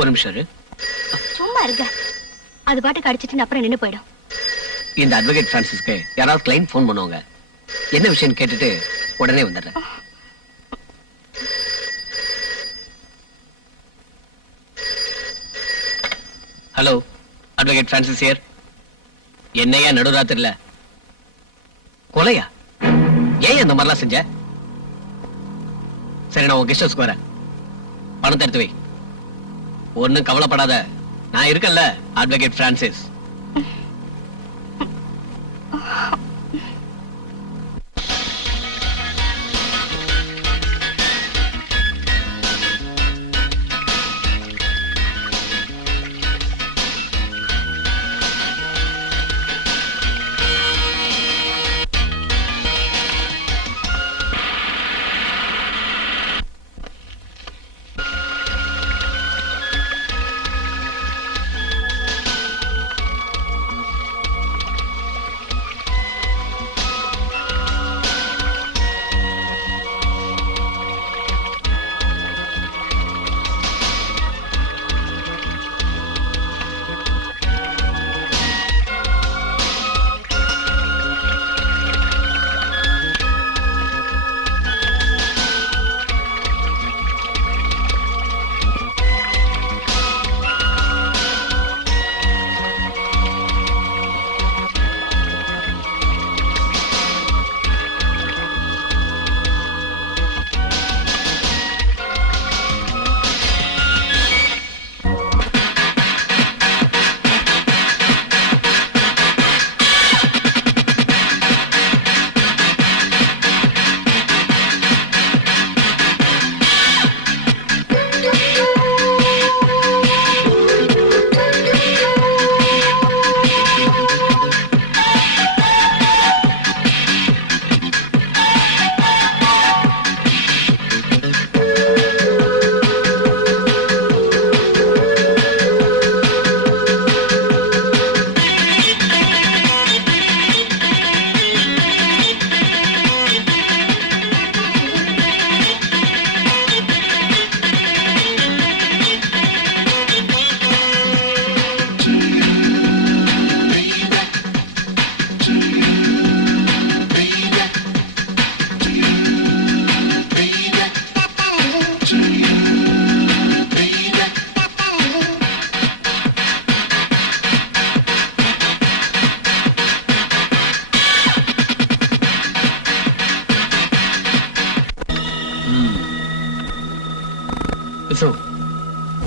ஒரு நிமிஷம் இரு. சும்மா இருங்க. அது பாட்டுக்கு அடிச்சிட்டு அப்புறம் நின்னு போயிடும். இந்த அட்வொகேட் பிரான்சிஸ்க்கு யாராவது கிளைண்ட் போன் பண்ணுவாங்க. என்ன விஷயம் கேட்டுட்டு உடனே வந்துடுறேன். Hello, advocate Francis here. என்னையா நடுராத்திரில கொலையா? ஏன் அந்த மாதிரிலாம் செஞ்ச? சரி, நான் உன் கெஸ்ட் ஹவுஸ்க்கு வரேன். பணத்தை எடுத்து வை. ஒன்னும் கவலைப்படாத, நான் இருக்கேன்ல, அட்வொகேட் பிரான்சிஸ்.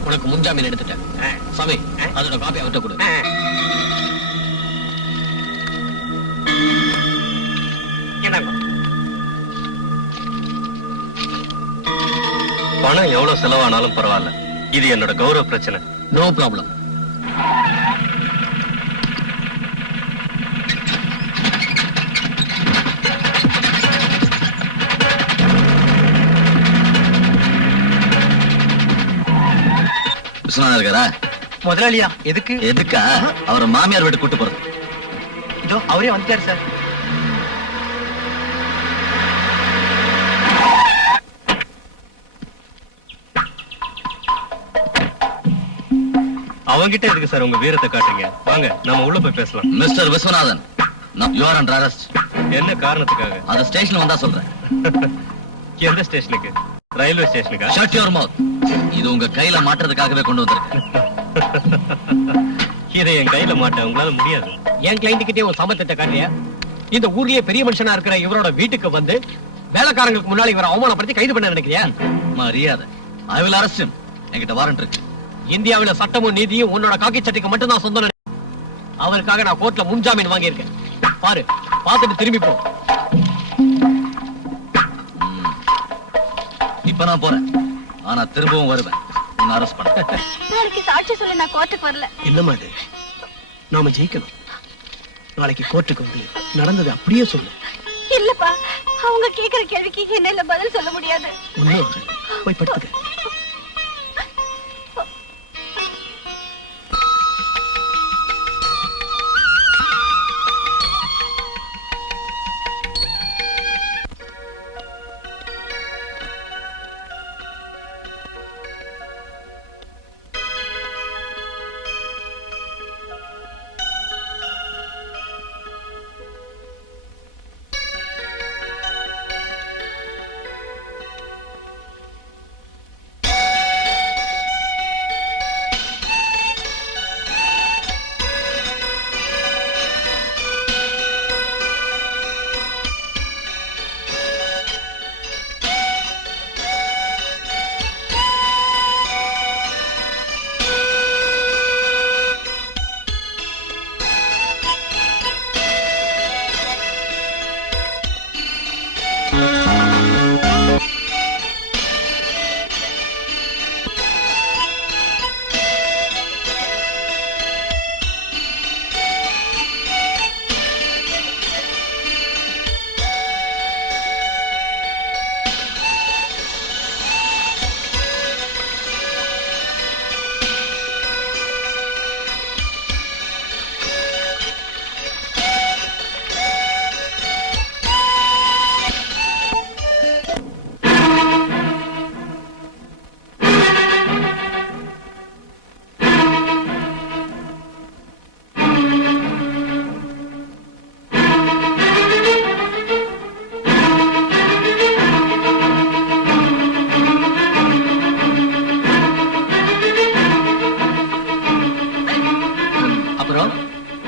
உனக்கு முன்ஜாமீன் எடுத்துட்டேன். சாமி, அதோட காப்பி அவர்கிட்ட கொடு. பணம் எவ்வளவு செலவானாலும் பரவாயில்ல, இது என்னோட கௌரவ பிரச்சனை. No problem. இருக்காரா முதலாளியா? எதுக்கு? எதுக்கா? அவரை மாமியார் வீட்டு கூட்டு போறது. இதோ அவரே வந்துட்டாரு சார். அவங்கிட்ட எதுக்கு சார் உங்க வீரத்தை காட்டுறீங்க? வாங்க, நாம உள்ள போய் பேசலாம். Mister Viswanathan, you are under arrest. என்ன காரணத்துக்காக? அத ஸ்டேஷன் வந்தா சொல்றேன். எந்த ஸ்டேஷனுக்கு? ரயில்வே ஸ்டேஷனுக்கா? Shut your mouth. இது உங்க கையில மாட்டுறதுக்காகவே கொண்டு வந்திருக்கேன். இதை என் கையில மாட்ட உங்களால முடியாது. என் கிளைண்ட் கிட்டே ஒரு சமத்தத்தை காட்டியா? இந்த ஊர்லயே பெரிய மனுஷனா இருக்கிற இவரோட வீட்டுக்கு வந்து வேலைக்காரங்களுக்கு முன்னாடி இவரை அவமானப்படுத்தி கைது பண்ண நினைக்கிறியா? மரியாதை. I will arrest him. என்கிட்ட வாரண்ட் இருக்கு. இந்தியாவில சட்டமும் நீதியும் உன்னோட காக்கி சட்டைக்கு மட்டும் தான் சொந்தம். அவருக்காக நான் கோர்ட்ல முன்ஜாமீன் வாங்கி இருக்கேன். பாரு, பார்த்துட்டு திரும்பி போ. இப்ப நான் போறேன், ஆனா திரும்பவும் வருவேன். உன்னை அரெஸ்ட் பண்ண. நாளைக்கு சாட்சி சொல்ல நான் கோர்ட்டுக்கு வரல. என்னமா இது? நாம ஜெயிக்கணும். நாளைக்கு கோர்ட்டுக்கு வந்து நடந்தது அப்படியே சொல்லு. இல்லப்பா, அவங்க கேக்குற கேள்விக்கு என்னால பதில் சொல்ல முடியாது. ஒன்னும் போய் படுத்துக்க.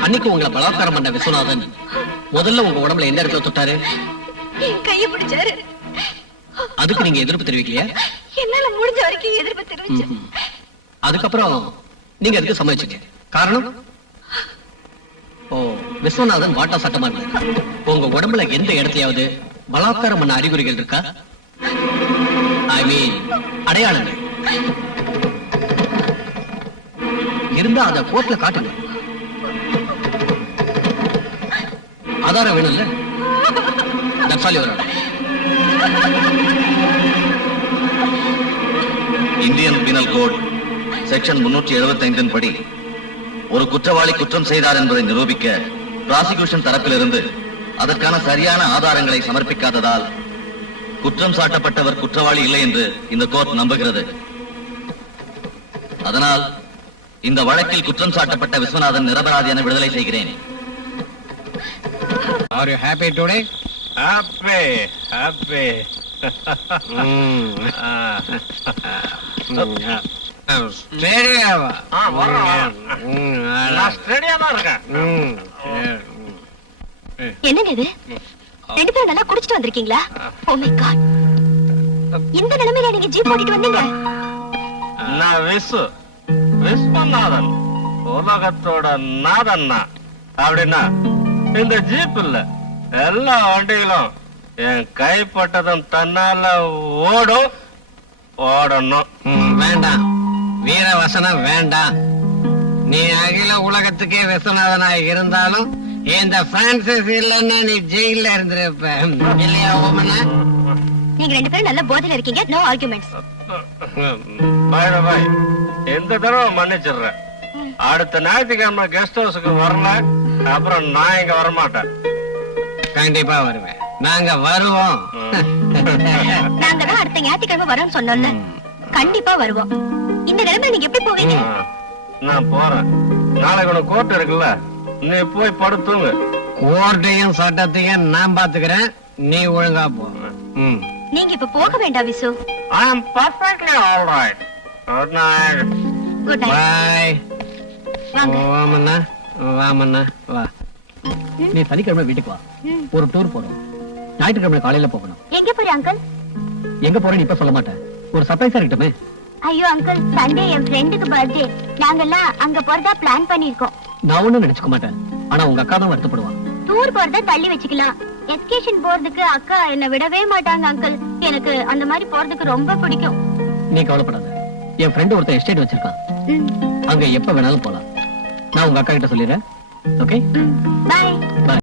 அன்னைக்கு உங்களை பலாத்காரம் பண்ண விஸ்வநாதன் முதல்ல உங்க உடம்புல எந்த இடத்துல தொட்டாரு? என் கையை பிடிச்சாரு. அதுக்கு நீங்க எதிர்ப்பு தெரிவிக்கலையா? என்னால முடிஞ்ச வரைக்கும் எதிர்ப்பு தெரிவிச்சேன். அதுக்கப்புறம் நீங்க அதுக்கு சம்மதிச்சீங்க. காரணம்? ஓ, விஸ்வநாதன் வாட்டா சட்டமா இல்ல. உங்க உடம்புல எந்த இடத்துலயாவது பலாத்காரம் பண்ண அறிகுறிகள் இருக்கா? ஐ மீன் அடையாளங்கள் இருந்தா அத கோர்ட்ல காட்டுங்க. ஆதாரம் வேணும்ல? இந்தியன் பீனல் கோட் செக்ஷன் 375 படி ஒரு குற்றவாளி குற்றம் செய்தார் என்பதை நிரூபிக்க பிராசிகியூஷன் தரப்பிலிருந்து அதற்கான சரியான ஆதாரங்களை சமர்ப்பிக்காததால் குற்றம் சாட்டப்பட்டவர் குற்றவாளி இல்லை என்று இந்த கோர்ட் நம்புகிறது. அதனால் இந்த வழக்கில் குற்றம் சாட்டப்பட்ட விஸ்வநாதன் நிரபராதி என விடுதலை செய்கிறேன். Are you happy today? Happy, happy. ஸ்டேடியாவா? நான் ஸ்டேடியமா இருக்கேன். என்னங்க இது? ரெண்டு பேரும் நல்லா குடிச்சிட்டு வந்திருக்கீங்களா? Oh my God. இந்த நிலைமையில நீங்க ஜீப் ஓட்டிட்டு வந்தீங்க? நான் விஸ்வநாதன் உலகத்தோட நாதன்னா. அப்படின்னா இந்த ஜீப் இல்ல, எல்லா வண்டிகளும் என் கைப்பட்டதும் தன்னால ஓடணும். வேண்டாம், வீர வசனம் வேண்டாம். நீ அகில உலகத்துக்கே விஸ்வநாதனாய் இருந்தாலும் இந்த பிரான்சிஸ் இல்லன்னா நீ ஜெயில இருந்திருப்ப இல்லையா ஓமனா? நீங்க ரெண்டு பேரும் நல்ல போதையில இருக்கீங்க. No arguments. பாய் எந்த தடவை மன்னிச்சிடுறேன். அடுத்த ஞாயிற்றுக்கிழமை கெஸ்ட் ஹவுஸுக்கு வரல, அப்புறம் நான் இங்க வரமாட்டேன். கண்டிப்பா வருவேன். நாங்க வருவோம். நாங்க தான் அடுத்த ஞாயிற்றுக்கிழமை வரோம்னு சொன்னோம்ல. கண்டிப்பா வருவோம். இந்த நிலைமையில நீங்க எப்படி போவீங்க? நான் போறேன். நாளைக்கு உனக்கு கோர்ட் இருக்குல்ல, நீ போய் படுத்துங்க. கோர்ட்டையும் சட்டத்தையும் நான் பாத்துக்கிறேன், நீ ஒழுங்கா போ. நீங்க இப்ப போக வேண்டாம் Visu. I am perfectly all right. Good night. Good night. Bye. வாங்க. வாமண்ணா, வாமண்ணா, வா. நீ சனிக்கிழமை வீட்டுக்கு வா. ஒரு டூர் போறோம். ஞாயிற்றுக்கிழமை காலையில போகணும். எங்க போறீங்க அங்கிள்? எங்க போறேன்னு இப்ப சொல்ல மாட்டேன். ஒரு சர்ப்ரைஸா இருக்கட்டுமே. ஐயோ அங்கிள், சண்டே என் ஃப்ரெண்டுக்கு பர்த்டே. நாங்கெல்லாம் அங்க போறதா பிளான் பண்ணிருக்கோம். நான் ஒண்ணும் நினைச்சுக்க மாட்டேன். ஆனா உங்க அக்கா தான் வருத்தப்படுவான். டூர் போறத தள்ளி வச்சுக்கலாம். எஸ்கேஷன் போறதுக்கு அக்கா என்ன விடவே மாட்டாங்க அங்கிள். எனக்கு அந்த மாதிரி போறதுக்கு ரொம்ப பிடிக்கும். நீ கவலைப்படாத. என் ஃப்ரெண்ட் ஒருத்தன் எஸ்டேட் வச்சிருக்கான். அங்க எப்ப வேணாலும் போலாம். நான் உங்க அக்கா கிட்ட சொல்லிடுறேன். Okay, by.